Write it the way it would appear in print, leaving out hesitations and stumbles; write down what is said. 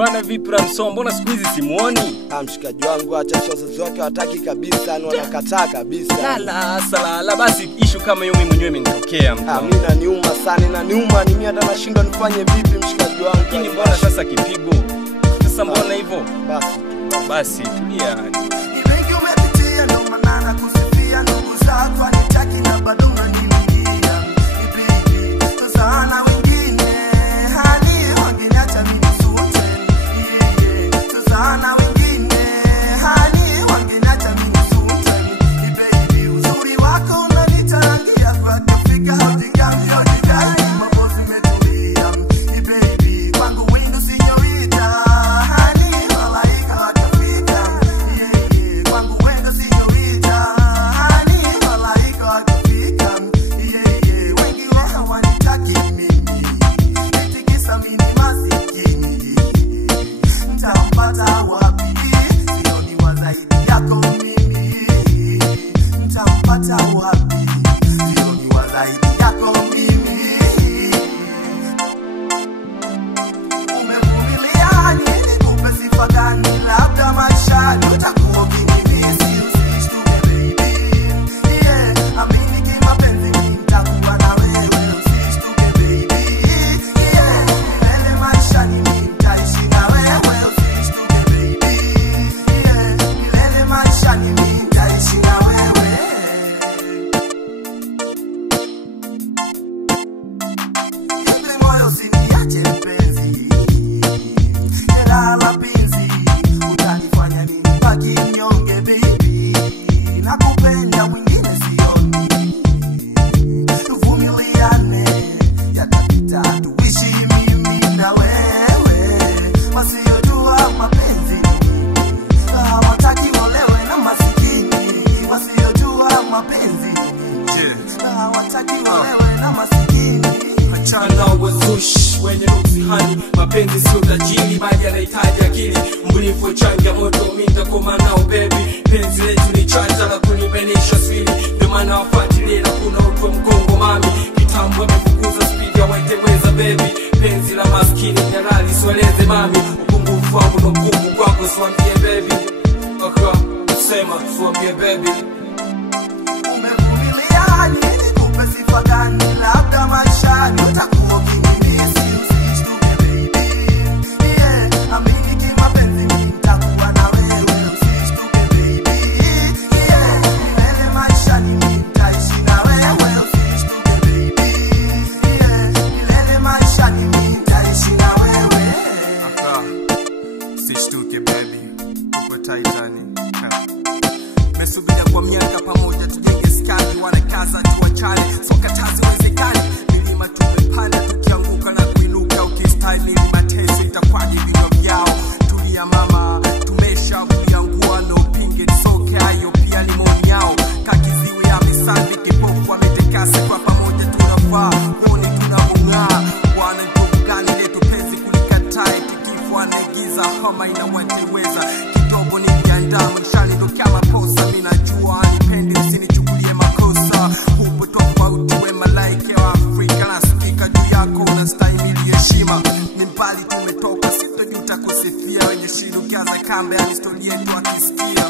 Bana vipi Ramso, mbona siku hizi simuoni? Mshikaji wangu acha wazazi wake wataki kabisa, ni wanakataa kabisa. La basi issue kama hiyo mimi mwenyewe imenitokea mtu. Mimi inaniuma sana, inaniuma, ni mimi hata nashindwa nifanye vipi mshikaji wangu. Lakini mbona sasa kipigo? Sasa mbona hivyo? Basi tulia yani. Wengi umepitia ndo maana nakusifia, ndugu zako wanitaki na bado unanilia. Bibi, sana wengine hali wangeniacha mimi sote. Sana wengine hali wangeniacha mimi sote. Bibi, uzuri wako unanitangia kwa kufika hadi kambi hadi gani mabozi umetulia. Bibi, kwangu wewe ndo sinyorita, hali malaika watafika. Kwangu wewe ndo sinyorita, hali malaika watafika. Wengi wao wanitaki mimi, nitikisa mimi masikini. Nitampata wapi? Sioni wa zaidi yako mimi. Nitampata wapi? Sioni wa zaidi yako mimi. Umevumilia nini? Kupe sifa gani? Labda maishani utakuwa ukinimisi. Usishtuke baby. Amini kimapenzi nitakuwa na wewe. Usishtuke baby. Milele maishani nitaishi na wewe. Usishtuke baby. Milele maishani nitaishi na wewe. Ipe moyo usiniache mpenzi. Hela mapenzi utanifanya nibaki mnyonge baby. Nakupenda mwingine sioni. Tuvumiliane yatapita, tuishi mimi na wewe. Wasiojua mapenzi hawataki olewe na masikini. Wasiojua mapenzi hawataki olewe na masikini. Achana wazushi wenye mtihani, mapenzi sio tajiri bali yanahitaji akili. Mbunifu changamoto mimi nitakoma nao baby. Penzi letu ni chanja la kunibenisha swili, ndio maana wafuatilie na kuna utu mkongo mami. Kitambo amefukuza speed ya waiteweza baby. Penzi la maskini ni rali sweleze mami. Upungufu wangu ndo mgumu kwako swambie baby. Sema swambie baby. Umevumilia nini? Kupe sifa gani? Labda maishani utakuwa ukinimisi. Usishtuke baby. Amini kimapenzi nitakuwa na wewe. Usishtuke baby. Milele maishani nitaishi na wewe. Usishtuke baby. Milele maishani nitaishi na wewe. Usishtuke baby, tuko Titani. Mesubiria kwa miaka pamoja tujenge skani, wanakaza tuachane, soka tazi wezekani. Milima tumepanda tukianguka na kuinuka, ukistyle mateso itakwaje vino vyao. Tulia mama, tumesha kuliangua no pinge soke hayo pia limoni yao. Kakiziwi ya misandi kipofu ametekasi kwa pamoja tunafaa. Kuoni tunamung'aa, wana nguvu gani letu penzi kulikataa. Tikifu anaigiza homa inawateweza. Kitobo ni kiandaa mshani ndo kama posa. Minajua nipendi usinichukulie makosa. Upo tofauti we malaika wa Afrika. Na speaker juu yako unastahimili heshima. Ni mbali tumetoka sitojuta kusifia. Wenye shiru kiaza kambe ya historia yetu akisikia.